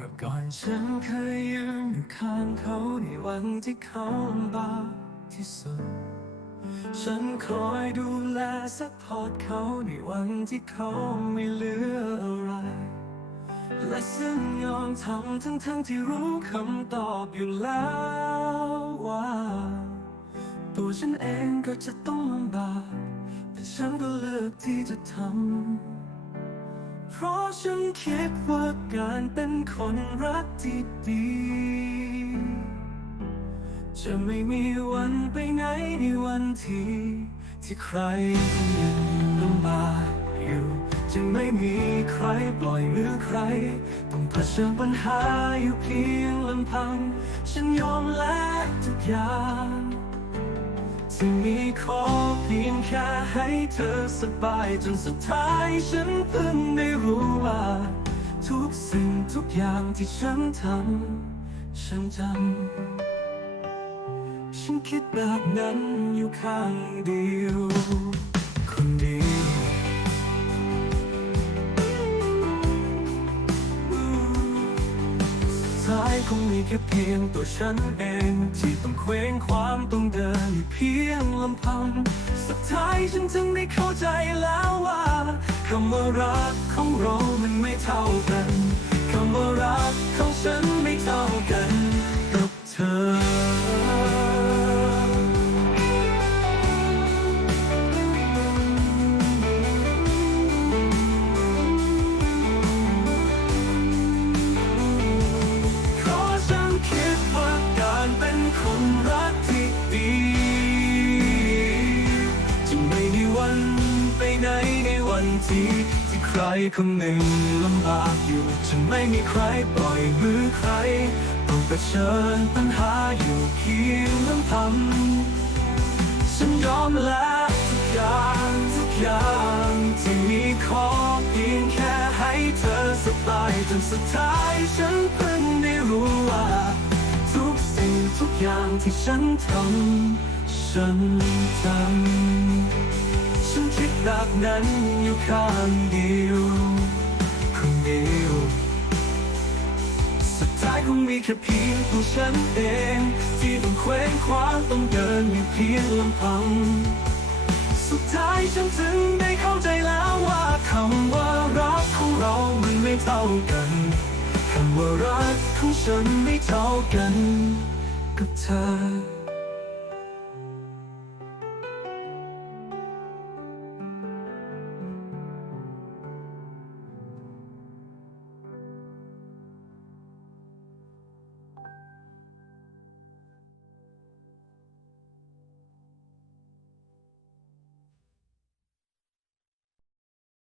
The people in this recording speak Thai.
เมื่อก่อนฉันเคยยืนอยู่ข้างเขาในวันที่เขาลำบากที่สุด ฉันคอยดูแลซัพพอร์ตเขาในวันที่เขาไม่เหลืออะไร และซึ่งยอมทำทั้งทั้งที่รู้คำตอบอยู่แล้วว่า ตัวฉันเองก็จะต้องลำบาก แต่ฉันก็เลือกที่จะทำ เพราะฉันคิดว่าการเป็นคนรักที่ดี จะไม่มีวันไปไหนในวันที่ที่ใครยังลำบากอยู่ จะไม่มีใครปล่อยมือใคร ต้องเผชิญปัญหาอยู่เพียงลำพัง ฉันยอมแลกทุกอย่างที่มีขอ พียงแค่ให้เธอสบายจนสุดท้ายฉันเพิ่งได้รู้ว่า ทุกสิ่งทุกอย่างที่ฉันทำฉันจำฉันคิดแบบนั้นอยู่ข้างเดียวคนเดียวท้ายคงมีแค่เพียงตัวฉันเองที่ต้องเคว้งควางต้องเดินอ เพียงลำพัง สุดท้ายฉันจึงได้เข้าใจแล้วว่าคำว่ารักของเรามันไม่เท่ากันคำว่ารักของฉันไม่เท่ากัน ที่ที่ใครคนหนึ่งลำบากอยู่จะไม่มีใครปล่อยมือใครต้องเผชิญปัญหาอยู่เพียงลำพังฉันยอมแล้วทุกอย่างทุกอย่างที่มีขอเพียงแค่ให้เธอสบายจนสุดท้ายฉันเพิ่งได้รู้ว่า ทุกสิ่งทุกอย่างที่ฉันทำฉันจำฉัน คิดแบบนั้นอยู่ข้างเดียวคนเดียวสุดท้ายคงมีแค่เพียงตัวฉันเอง ที่ต้องเคว้งคว้างต้องเดินอยู่เพียงลำพัง สุดท้ายฉันจึงได้เข้าใจแล้วว่าคำว่ารักของเรามันไม่เท่ากันคำว่ารักของฉันไม่เท่ากันกับเธอ